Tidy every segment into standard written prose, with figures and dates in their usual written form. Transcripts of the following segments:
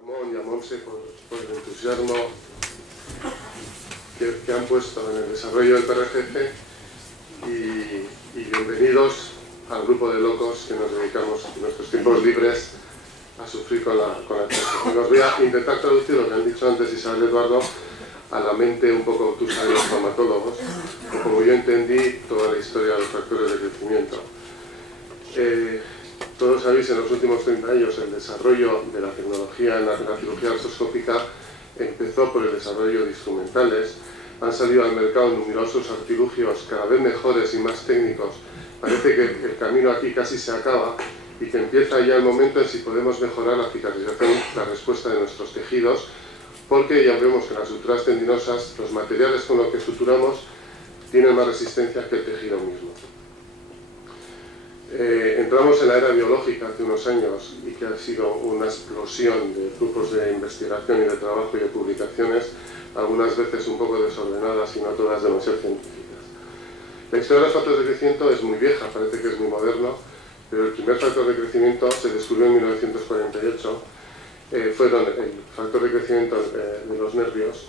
Ramón y a Monse por el entusiasmo que han puesto en el desarrollo del PRGF y bienvenidos al grupo de locos que nos dedicamos en nuestros tiempos libres a sufrir con la ciencia. Os voy a intentar traducir lo que han dicho antes Isabel y Eduardo a la mente un poco obtusa de los traumatólogos, como yo entendí toda la historia de los factores de crecimiento. Todos sabéis, en los últimos 30 años el desarrollo de la tecnología en la cirugía artroscópica empezó por el desarrollo de instrumentales. Han salido al mercado numerosos artilugios cada vez mejores y más técnicos. Parece que el camino aquí casi se acaba y que empieza ya el momento en si podemos mejorar la cicatrización, la respuesta de nuestros tejidos, porque ya vemos que en las suturas tendinosas los materiales con los que suturamos tienen más resistencia que el tejido mismo. Entramos en la era biológica hace unos años y que ha sido una explosión de grupos de investigación y de trabajo y de publicaciones, algunas veces un poco desordenadas y no todas demasiado científicas. La historia de los factores de crecimiento es muy vieja, parece que es muy moderno, pero el primer factor de crecimiento se descubrió en 1948, fue el factor de crecimiento de los nervios,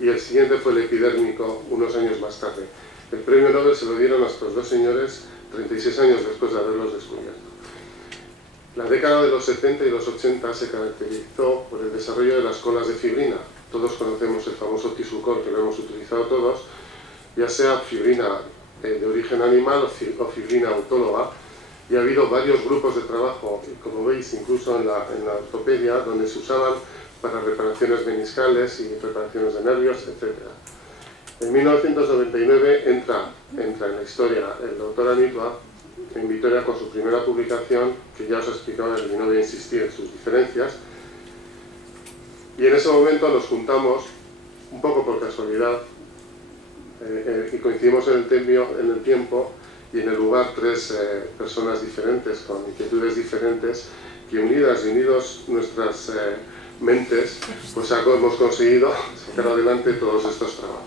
y el siguiente fue el epidérmico unos años más tarde. El premio Nobel se lo dieron a estos dos señores 36 años después de haberlos descubierto. La década de los 70 y los 80 se caracterizó por el desarrollo de las colas de fibrina. Todos conocemos el famoso Tisucor, que lo hemos utilizado todos, ya sea fibrina de origen animal o fibrina autóloga, y ha habido varios grupos de trabajo, como veis, incluso en la ortopedia, donde se usaban para reparaciones meniscales y reparaciones de nervios, etc. En 1999 entra en la historia el doctor Anitwa en Vitoria con su primera publicación, que ya os he explicado y no voy a insistir en sus diferencias, y en ese momento nos juntamos, un poco por casualidad, y coincidimos en el tiempo y en el lugar tres personas diferentes, con inquietudes diferentes, que unidos nuestras mentes, pues hemos conseguido sacar adelante todos estos trabajos.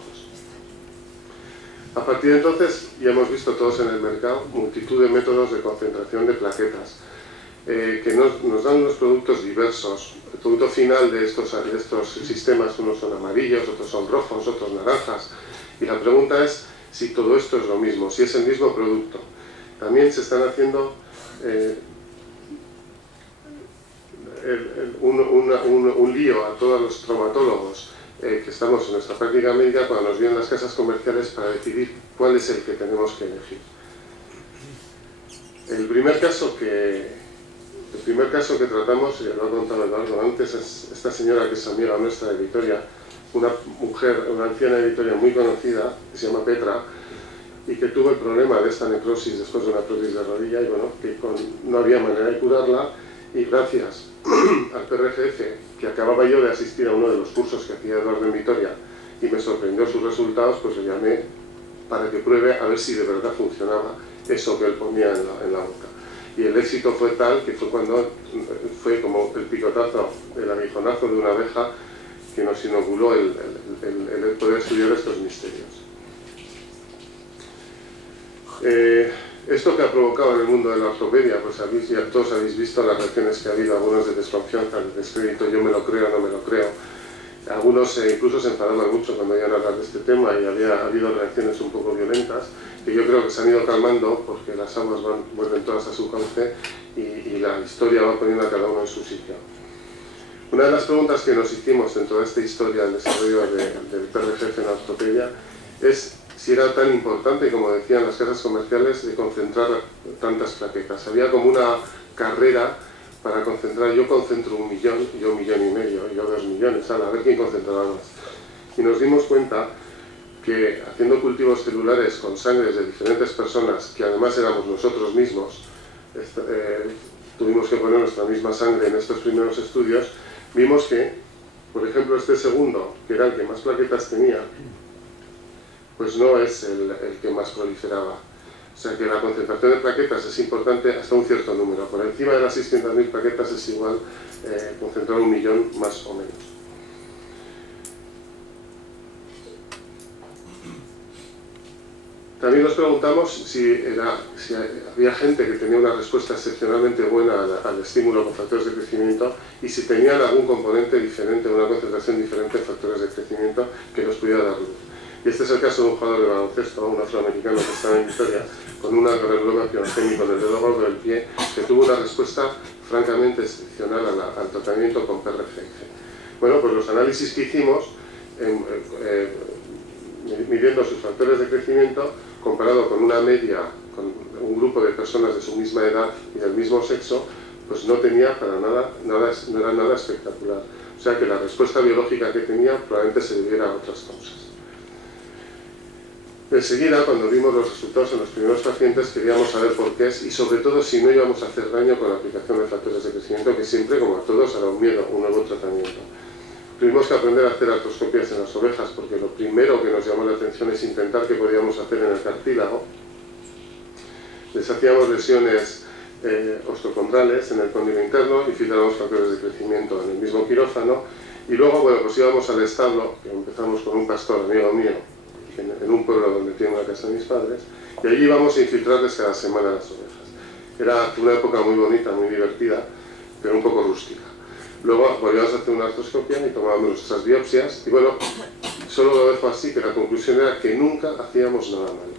A partir de entonces ya hemos visto todos en el mercado multitud de métodos de concentración de plaquetas que nos dan unos productos diversos. El producto final de estos sistemas, unos son amarillos, otros son rojos, otros naranjas, y la pregunta es si todo esto es lo mismo, si es el mismo producto. También se están haciendo un lío a todos los traumatólogos que estamos en nuestra práctica médica cuando nos vienen las casas comerciales para decidir cuál es el que tenemos que elegir. El primer caso que tratamos, ya lo ha contado Eduardo antes, es esta señora que es amiga nuestra de Vitoria, una mujer, una anciana de Vitoria muy conocida, que se llama Petra, y que tuvo el problema de esta necrosis después de una prótesis de rodilla, y bueno, que no había manera de curarla, y gracias al PRGF, que acababa yo de asistir a uno de los cursos que hacía Eduardo en Vitoria, y me sorprendió sus resultados, pues le llamé para que pruebe a ver si de verdad funcionaba eso que él ponía en la boca. Y el éxito fue tal que fue como el picotazo, el aguijonazo de una abeja que nos inoculó el poder estudiar estos misterios. Esto que ha provocado en el mundo de la ortopedia, pues ya todos habéis visto las reacciones que ha habido, algunos de desconfianza, de descrédito, yo me lo creo, no me lo creo. Algunos incluso se enfadaban mucho cuando iban a hablar de este tema y había habido reacciones un poco violentas, que yo creo que se han ido calmando porque las aguas vuelven todas a su cauce y la historia va poniendo a cada uno en su sitio. Una de las preguntas que nos hicimos en toda esta historia del desarrollo del PRGF en la ortopedia es si era tan importante, como decían las casas comerciales, de concentrar tantas plaquetas. Había como una carrera para concentrar, yo concentro 1 millón, yo 1,5 millones, yo 2 millones, a ver quién concentraba más. Y nos dimos cuenta que haciendo cultivos celulares con sangres de diferentes personas, que además éramos nosotros mismos, tuvimos que poner nuestra misma sangre en estos primeros estudios, vimos que, por ejemplo, este segundo, que era el que más plaquetas tenía, pues no es el que más proliferaba. O sea que la concentración de plaquetas es importante hasta un cierto número. Por encima de las 600.000 plaquetas es igual concentrar 1 millón más o menos. También nos preguntamos si había gente que tenía una respuesta excepcionalmente buena al estímulo con factores de crecimiento y si tenían algún componente diferente, una concentración diferente en factores de crecimiento que nos pudiera dar luz. Y este es el caso de un jugador de baloncesto, un afroamericano que estaba en Vitoria, con un granuloma pionogénico en el dedo gordo del pie, que tuvo una respuesta francamente excepcional al tratamiento con PRFG. Bueno, pues los análisis que hicimos, midiendo sus factores de crecimiento, comparado con una media, con un grupo de personas de su misma edad y del mismo sexo, pues no tenía para nada, no era nada espectacular. O sea que la respuesta biológica que tenía probablemente se debiera a otras causas. Enseguida, cuando vimos los resultados en los primeros pacientes, queríamos saber por qué es y sobre todo si no íbamos a hacer daño con la aplicación de factores de crecimiento, que siempre, como a todos, hará un miedo, un nuevo tratamiento. Tuvimos que aprender a hacer artroscopias en las ovejas porque lo primero que nos llamó la atención es intentar qué podíamos hacer en el cartílago. Les hacíamos lesiones osteocondrales en el cóndilo interno, infiltrábamos factores de crecimiento en el mismo quirófano y luego, bueno, pues íbamos al establo, que empezamos con un pastor amigo mío, en un pueblo donde tiene una casa de mis padres, y allí íbamos a infiltrarles cada semana las ovejas. Era una época muy bonita, muy divertida, pero un poco rústica. Luego volvíamos a hacer una artroscopia y tomábamos nuestras biopsias, y bueno, solo lo dejo así, que la conclusión era que nunca hacíamos nada malo.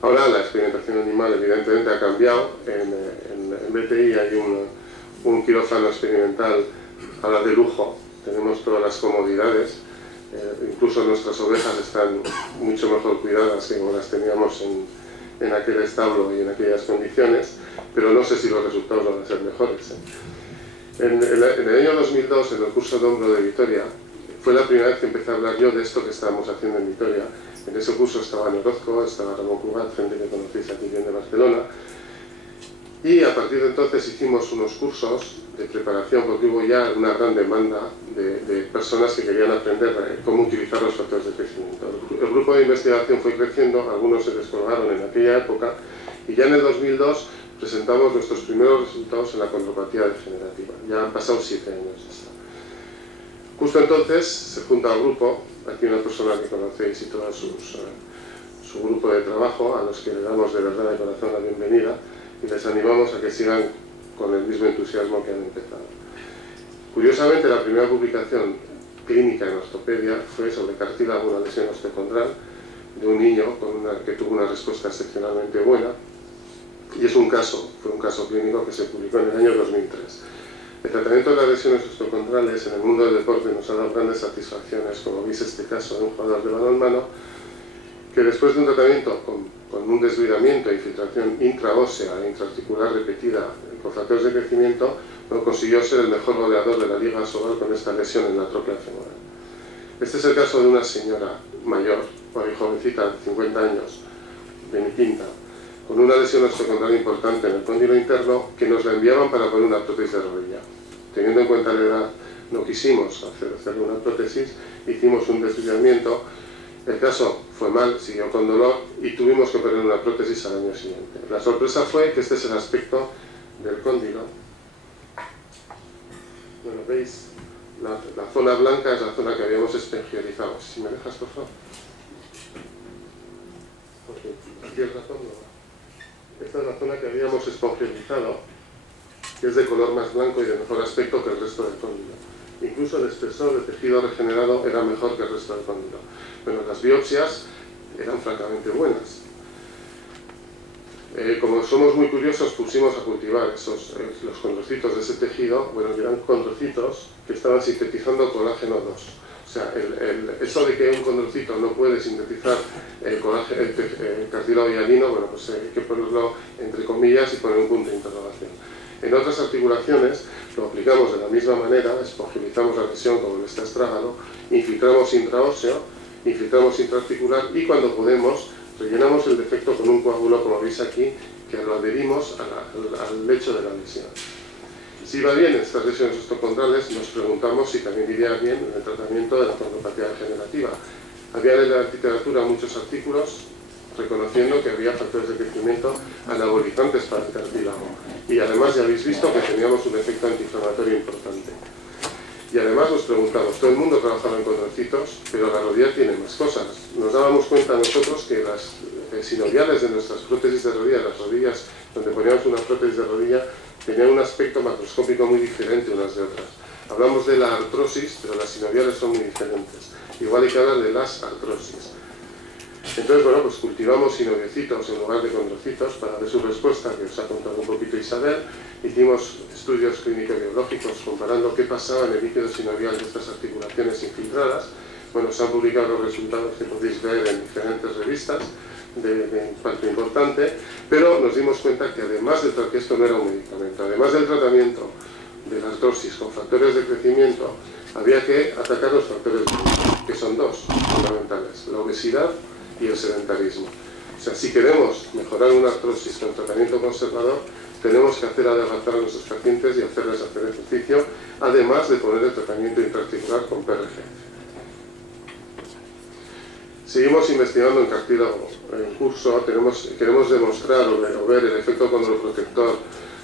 Ahora la experimentación animal evidentemente ha cambiado, en BTI hay un quirófano experimental ahora de lujo, tenemos todas las comodidades, incluso nuestras ovejas están mucho mejor cuidadas que como las teníamos en aquel establo y en aquellas condiciones, pero no sé si los resultados van a ser mejores. En el año 2002, en el curso de hombro de Vitoria, fue la primera vez que empecé a hablar yo de esto que estábamos haciendo en Vitoria. En ese curso estaba Orozco, estaba Ramón Cugat, gente que conocéis aquí bien de Barcelona, y a partir de entonces hicimos unos cursos de preparación porque hubo ya una gran demanda de personas que querían aprender cómo utilizar los factores de crecimiento. El grupo de investigación fue creciendo, algunos se descolgaron en aquella época y ya en el 2002 presentamos nuestros primeros resultados en la condropatía degenerativa. Ya han pasado 7 años de esto. Justo entonces se junta al grupo, aquí una persona que conocéis y todo su grupo de trabajo, a los que le damos de verdad de corazón la bienvenida y les animamos a que sigan con el mismo entusiasmo que han empezado. Curiosamente, la primera publicación clínica en ortopedia fue sobre cartílago, una lesión osteocondral de un niño que tuvo una respuesta excepcionalmente buena, y fue un caso clínico que se publicó en el año 2003. El tratamiento de las lesiones osteocondrales en el mundo del deporte nos ha dado grandes satisfacciones, como veis este caso de un jugador de balonmano, que después de un tratamiento con un desvidamiento e infiltración intraósea e intraarticular repetida con factores de crecimiento, consiguió ser el mejor goleador de la Liga Asobal con esta lesión en la tróclea femoral. Este es el caso de una señora mayor, o jovencita, de 50 años, de mi quinta, con una lesión osteocondral importante en el cóndilo interno que nos la enviaban para poner una prótesis de rodilla. Teniendo en cuenta la edad, no quisimos hacerle una prótesis, hicimos un desvidamiento. El caso fue mal, siguió con dolor y tuvimos que poner una prótesis al año siguiente. La sorpresa fue que este es el aspecto del cóndilo. Bueno, veis, la zona blanca es la zona que habíamos espongiolizado. Si me dejas, por favor. Porque aquí el ratón no va. Esta es la zona que habíamos espongiolizado, que es de color más blanco y de mejor aspecto que el resto del cóndilo. Incluso el espesor de tejido regenerado era mejor que el resto del cóndilo. Bueno, las biopsias eran francamente buenas. Como somos muy curiosos, pusimos a cultivar los condrocitos de ese tejido, bueno, eran condrocitos que estaban sintetizando colágeno 2. O sea, eso de que un condrocito no puede sintetizar el cartílago hialino, bueno, pues hay que ponerlo entre comillas y poner un punto de interrogación. En otras articulaciones lo aplicamos de la misma manera, espongiolizamos la lesión como en este astrágalo, infiltramos intraóseo, infiltramos intraarticular y cuando podemos rellenamos el defecto con un coágulo, como veis aquí, que lo adherimos al lecho de la lesión. Si va bien estas lesiones osteocondrales, nos preguntamos si también iría bien en el tratamiento de la condropatía degenerativa. Había en la literatura muchos artículos reconociendo que había factores de crecimiento anabolizantes para el cartílago y además ya habéis visto que teníamos un efecto antiinflamatorio importante. Y además nos preguntamos, todo el mundo trabajaba en condrocitos, pero la rodilla tiene más cosas. Nos dábamos cuenta nosotros que las sinoviales de nuestras prótesis de rodilla, las rodillas donde poníamos una prótesis de rodilla, tenían un aspecto macroscópico muy diferente unas de otras. Hablamos de la artrosis, pero las sinoviales son muy diferentes. Igual hay que hablar de las artrosis. Entonces, bueno, pues cultivamos sinoviocitos en lugar de condrocitos para ver su respuesta, que os ha contado un poquito Isabel. Hicimos estudios clínico-biológicos comparando qué pasaba en el líquido sinovial de estas articulaciones infiltradas. Bueno, se han publicado los resultados que podéis ver en diferentes revistas de impacto importante, pero nos dimos cuenta que además de que esto no era un medicamento, además del tratamiento de la artrosis con factores de crecimiento, había que atacar los factores que son dos fundamentales, la obesidad y el sedentarismo. O sea, si queremos mejorar una artrosis con tratamiento conservador, tenemos que hacer adelgazar a nuestros pacientes y hacerles hacer ejercicio, además de poner el tratamiento intraarticular con PRG. Seguimos investigando en cartílago. En curso queremos demostrar o ver el efecto condroprotector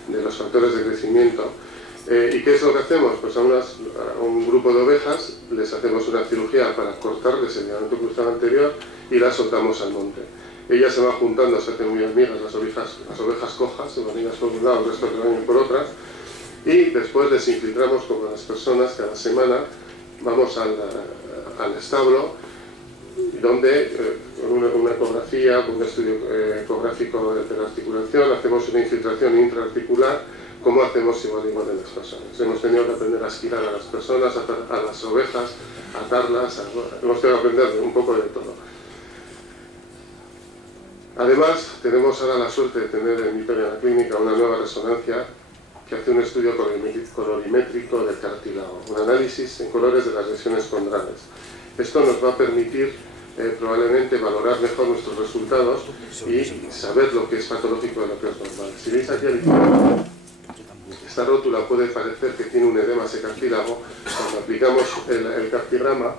de los factores de crecimiento. ¿Y qué es lo que hacemos? Pues a un grupo de ovejas les hacemos una cirugía para cortarles el ligamento cruzado anterior y las soltamos al monte. Ellas se van juntando, se hacen muy amigas, las ovejas cojas, se van ellas por un lado, el resto que van por otras, y después les infiltramos como las personas cada semana. Vamos al establo, donde con una ecografía, con un estudio ecográfico de la articulación, hacemos una infiltración intraarticular, como hacemos igual en las personas. Hemos tenido que aprender a esquilar a las personas, a las ovejas, a atarlas, hemos tenido que aprender un poco de todo. Además, tenemos ahora la suerte de tener en Vitoria, en la clínica, una nueva resonancia que hace un estudio colorimétrico del cartílago, un análisis en colores de las lesiones condrales. Esto nos va a permitir probablemente valorar mejor nuestros resultados y saber lo que es patológico de lo que es normal. Si veis aquí al izquierdo, esta rótula puede parecer que tiene un edema ese cartílago. Cuando aplicamos el cartigrama,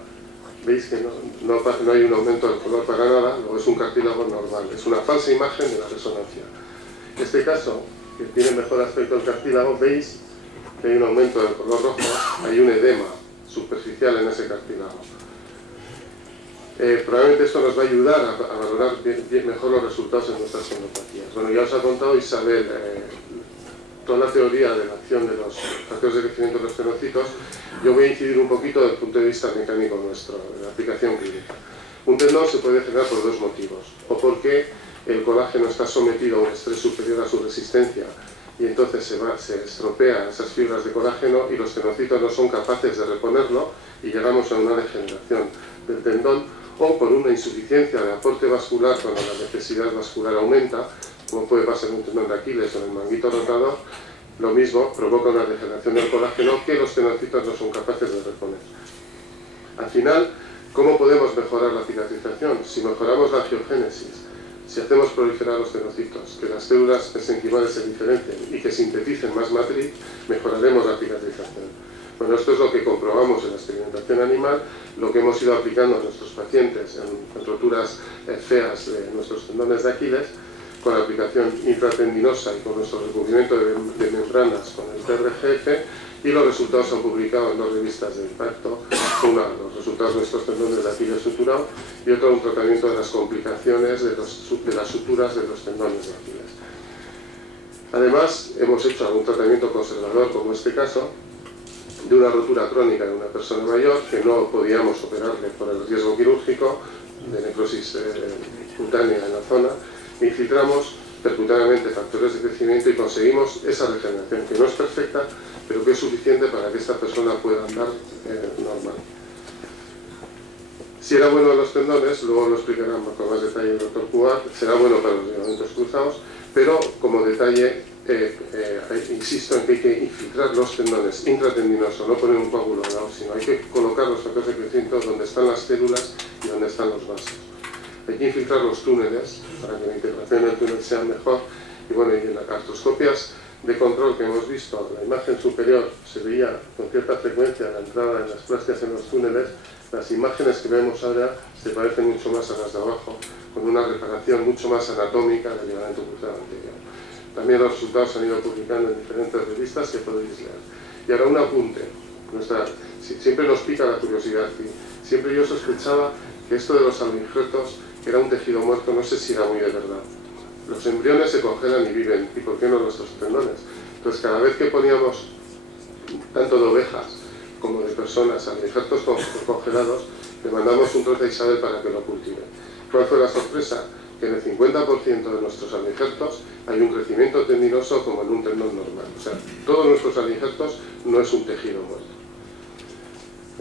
veis que no hay un aumento del color para nada, luego es un cartílago normal, es una falsa imagen de la resonancia. En este caso, que tiene mejor aspecto el cartílago, veis que hay un aumento del color rojo, hay un edema superficial en ese cartílago. Probablemente esto nos va a ayudar a valorar mejor los resultados en nuestras condopatías. Bueno, ya os ha contado Isabel toda la teoría de la acción de los factores de crecimiento de los fenocitos. Yo voy a incidir un poquito desde el punto de vista mecánico nuestro, de la aplicación clínica. Un tendón se puede generar por dos motivos, o porque el colágeno está sometido a un estrés superior a su resistencia y entonces se estropean esas fibras de colágeno y los fenocitos no son capaces de reponerlo y llegamos a una degeneración del tendón, o por una insuficiencia de aporte vascular cuando la necesidad vascular aumenta, como puede pasar en un tendón de Aquiles o en el manguito rotador. Lo mismo provoca una degeneración del colágeno que los fenocitos no son capaces de reponer. Al final, ¿cómo podemos mejorar la cicatrización? Si mejoramos la angiogénesis, si hacemos proliferar los fenocitos, que las células mesenquimales se diferencien y que sinteticen más matriz, mejoraremos la cicatrización. Bueno, esto es lo que comprobamos en la experimentación animal, lo que hemos ido aplicando a nuestros pacientes en roturas feas de nuestros tendones de Aquiles, con la aplicación intratendinosa y con nuestro recubrimiento de membranas con el PRGF, y los resultados se han publicado en dos revistas de impacto, una los resultados de nuestros tendones de Aquiles suturado y otra un tratamiento de las complicaciones de las suturas de los tendones de Aquiles. Además, hemos hecho algún tratamiento conservador, como este caso, de una rotura crónica de una persona mayor que no podíamos operarle por el riesgo quirúrgico de necrosis cutánea en la zona. Infiltramos percutáneamente factores de crecimiento y conseguimos esa regeneración, que no es perfecta, pero que es suficiente para que esta persona pueda andar normal. Si era bueno en los tendones, luego lo explicará con más detalle el doctor Cugat, será bueno para los ligamentos cruzados, pero como detalle, insisto en que hay que infiltrar los tendones intratendinosos, no poner un coágulo al lado, sino hay que colocar los factores de crecimiento donde están las células y donde están los vasos. Hay que infiltrar los túneles para que la integración del túnel sea mejor. Y bueno, y en las artroscopias de control que hemos visto, la imagen superior se veía con cierta frecuencia la entrada en las plastias en los túneles. Las imágenes que vemos ahora se parecen mucho más a las de abajo, con una reparación mucho más anatómica del ligamento cruzado anterior. También los resultados se han ido publicando en diferentes revistas que podéis leer. Y ahora un apunte. siempre nos pica la curiosidad y siempre yo sospechaba que esto de los salmoinjertos era un tejido muerto, no sé si era muy de verdad. Los embriones se congelan y viven, ¿y por qué no nuestros tendones? Entonces cada vez que poníamos tanto de ovejas como de personas salmoinjertos congelados, le mandamos un trozo de Isabel para que lo cultive. ¿Cuál fue la sorpresa? Que en el 50% de nuestros salmoinjertos hay un crecimiento tendinoso como en un tendón normal. O sea, todos nuestros salmoinjertos no es un tejido muerto.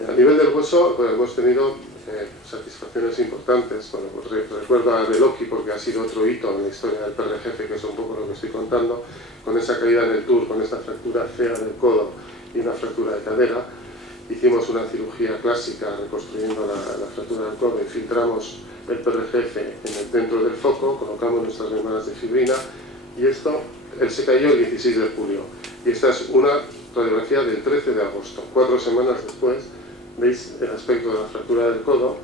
A nivel del hueso, pues hemos tenido satisfacciones importantes. Bueno, pues recuerdo a Beloki porque ha sido otro hito en la historia del PRGF, que es un poco lo que estoy contando, con esa caída en el Tour, con esta fractura fea del codo y una fractura de cadera. Hicimos una cirugía clásica reconstruyendo la fractura del codo, infiltramos el PRGF dentro del foco, colocamos nuestras membranas de fibrina y esto, él se cayó el 16 de julio. Y esta es una radiografía del 13 de agosto, 4 semanas después. Veis el aspecto de la fractura del codo,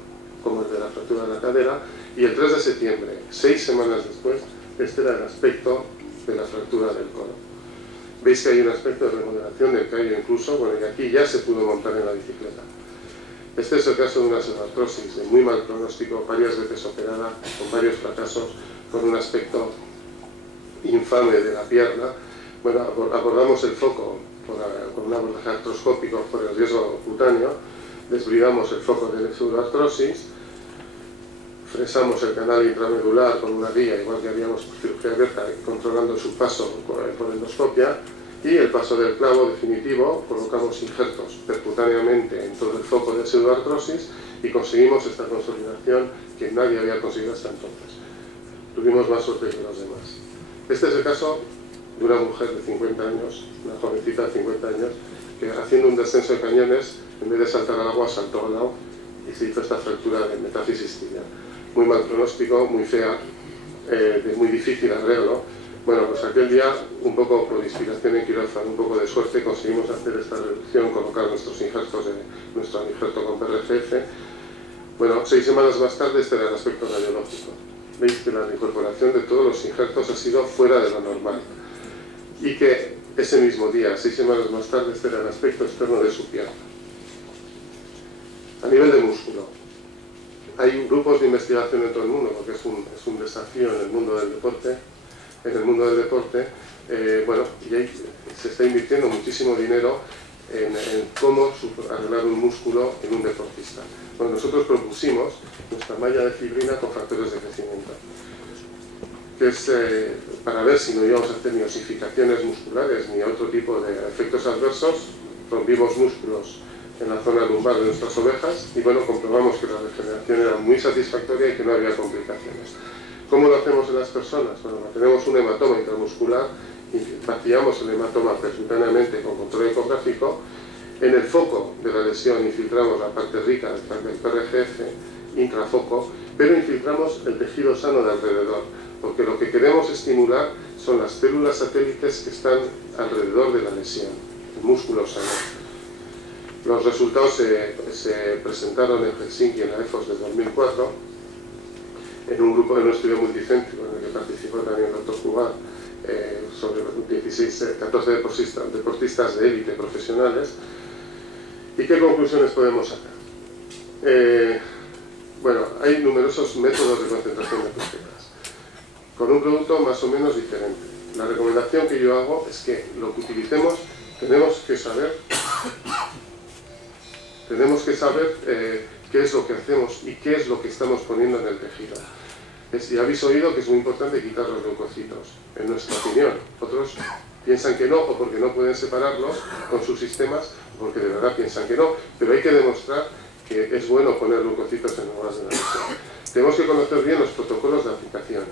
como el de la fractura de la cadera, y el 3 de septiembre, 6 semanas después, este era el aspecto de la fractura del codo. Veis que hay un aspecto de remodelación del callo incluso, bueno, y aquí ya se pudo montar en la bicicleta. Este es el caso de una pseudoartrosis de muy mal pronóstico, varias veces operada, con varios fracasos, con un aspecto infame de la pierna. Bueno, abordamos el foco con un abordaje artroscópico por el riesgo cutáneo, desbrigamos el foco de la pseudoartrosis, fresamos el canal intramedular con una guía, igual que haríamos cirugía abierta, controlando su paso por endoscopia, y el paso del clavo definitivo, colocamos injertos percutáneamente en todo el foco de pseudoartrosis y conseguimos esta consolidación que nadie había conseguido hasta entonces. Tuvimos más suerte que los demás. Este es el caso de una mujer de 50 años, una jovencita de 50 años, que haciendo un descenso de cañones, en vez de saltar al agua, saltó al lado y se hizo esta fractura de metáfisis tibia. Muy mal pronóstico, muy fea, de muy difícil arreglo. Bueno, pues aquel día, un poco por inspiración en quirófano, un poco de suerte, conseguimos hacer esta reducción, colocar nuestros injertos, nuestro injerto con PRGF. Bueno, 6 semanas más tarde este era el aspecto radiológico. Veis que la reincorporación de todos los injertos ha sido fuera de lo normal. Y que ese mismo día, 6 semanas más tarde, este era el aspecto externo de su pierna. A nivel de músculo, hay grupos de investigación en todo el mundo, porque es un desafío en el mundo del deporte. Bueno, y ahí se está invirtiendo muchísimo dinero en cómo arreglar un músculo en un deportista. Bueno, nosotros propusimos nuestra malla de fibrina con factores de crecimiento, que es para ver si no íbamos a hacer ni osificaciones musculares ni otro tipo de efectos adversos. Rompimos músculos en la zona lumbar de nuestras ovejas y bueno, comprobamos que la regeneración era muy satisfactoria y que no había complicaciones. ¿Cómo lo hacemos en las personas? Bueno, tenemos un hematoma intramuscular y vaciamos el hematoma percutáneamente con control ecográfico. En el foco de la lesión infiltramos la parte rica del PRGF intrafoco, pero infiltramos el tejido sano de alrededor, porque lo que queremos estimular son las células satélites que están alrededor de la lesión, el músculo sano. Los resultados se presentaron en Helsinki en la EFOS de 2004, en un grupo de un estudio multicéntrico en el que participó también el doctor Cubar, sobre 14 deportistas de élite profesionales. ¿Y qué conclusiones podemos sacar? Bueno, hay numerosos métodos de concentración de plaquetas, con un producto más o menos diferente. La recomendación que yo hago es que lo que utilicemos tenemos que saber qué es lo que hacemos y qué es lo que estamos poniendo en el tejido. Y habéis oído que es muy importante quitar los leucocitos, en nuestra opinión. Otros piensan que no, o porque no pueden separarlos con sus sistemas, porque de verdad piensan que no, pero hay que demostrar que es bueno poner leucocitos en lugar de la lesión. Tenemos que conocer bien los protocolos de aplicación.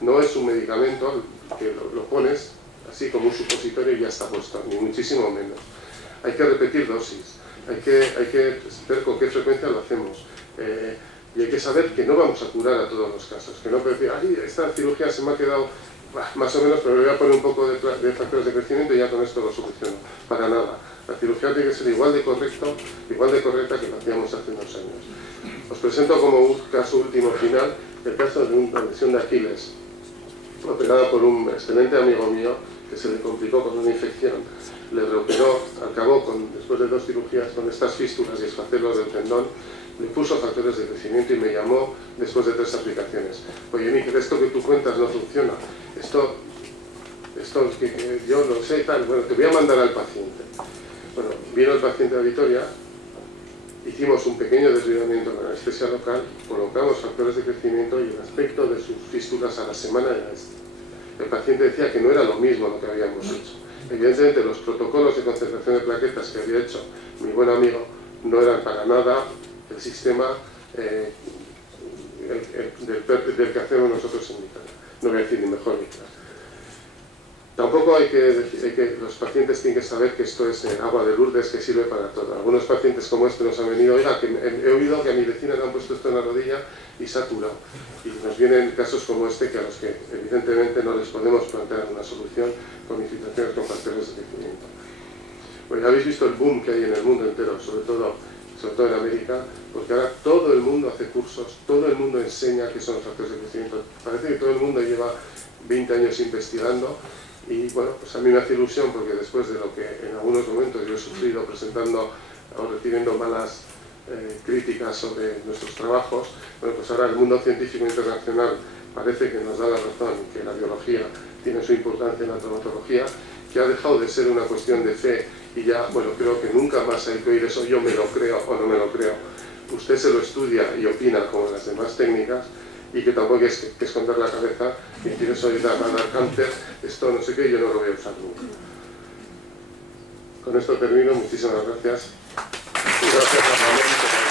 No es un medicamento que lo pones así como un supositorio y ya está puesto, ni muchísimo menos. Hay que repetir dosis. Hay que ver con qué frecuencia lo hacemos. Y hay que saber que no vamos a curar a todos los casos. Que no puede decir, ay, esta cirugía se me ha quedado más o menos, pero le voy a poner un poco de factores de crecimiento y ya con esto lo soluciono. Para nada. La cirugía tiene que ser igual de correcta que lo hacíamos hace unos años. Os presento como un caso último final, el caso de una lesión de Aquiles, operada por un excelente amigo mío, que se le complicó con una infección, le reoperó, acabó después de 2 cirugías con estas fístulas y esfacelos del tendón, le puso factores de crecimiento y me llamó después de 3 aplicaciones. Oye, Níker, esto que tú cuentas no funciona, esto que yo lo sé y tal, bueno, te voy a mandar al paciente. Bueno, vino el paciente a Vitoria, hicimos un pequeño desviamiento con anestesia local, colocamos factores de crecimiento y el aspecto de sus fístulas a la semana era este. El paciente decía que no era lo mismo lo que habíamos hecho. Evidentemente los protocolos de concentración de plaquetas que había hecho mi buen amigo no eran para nada el sistema del que hacemos nosotros en Italia. No voy a decir ni mejor ni peor. Tampoco hay que decir que los pacientes tienen que saber que esto es agua de Lourdes que sirve para todo. Algunos pacientes como este nos han venido, oiga, que he oído que a mi vecina le han puesto esto en la rodilla y se ha curado. Y nos vienen casos como este que a los que evidentemente no les podemos plantear una solución con infiltraciones con factores de crecimiento. Pues ya habéis visto el boom que hay en el mundo entero, sobre todo en América, porque ahora todo el mundo hace cursos, todo el mundo enseña qué son los factores de crecimiento. Parece que todo el mundo lleva 20 años investigando. Y bueno, pues a mí me hace ilusión porque después de lo que en algunos momentos yo he sufrido presentando o recibiendo malas críticas sobre nuestros trabajos, bueno, pues ahora el mundo científico internacional parece que nos da la razón, que la biología tiene su importancia en la traumatología, que ha dejado de ser una cuestión de fe y ya, bueno, creo que nunca más hay que oír eso, yo me lo creo o no me lo creo. Usted se lo estudia y opina como las demás técnicas, y que tampoco es que esconder la cabeza y decir eso va a dar cáncer, esto no sé qué, yo no lo voy a usar nunca. Con esto termino, muchísimas gracias. Y gracias a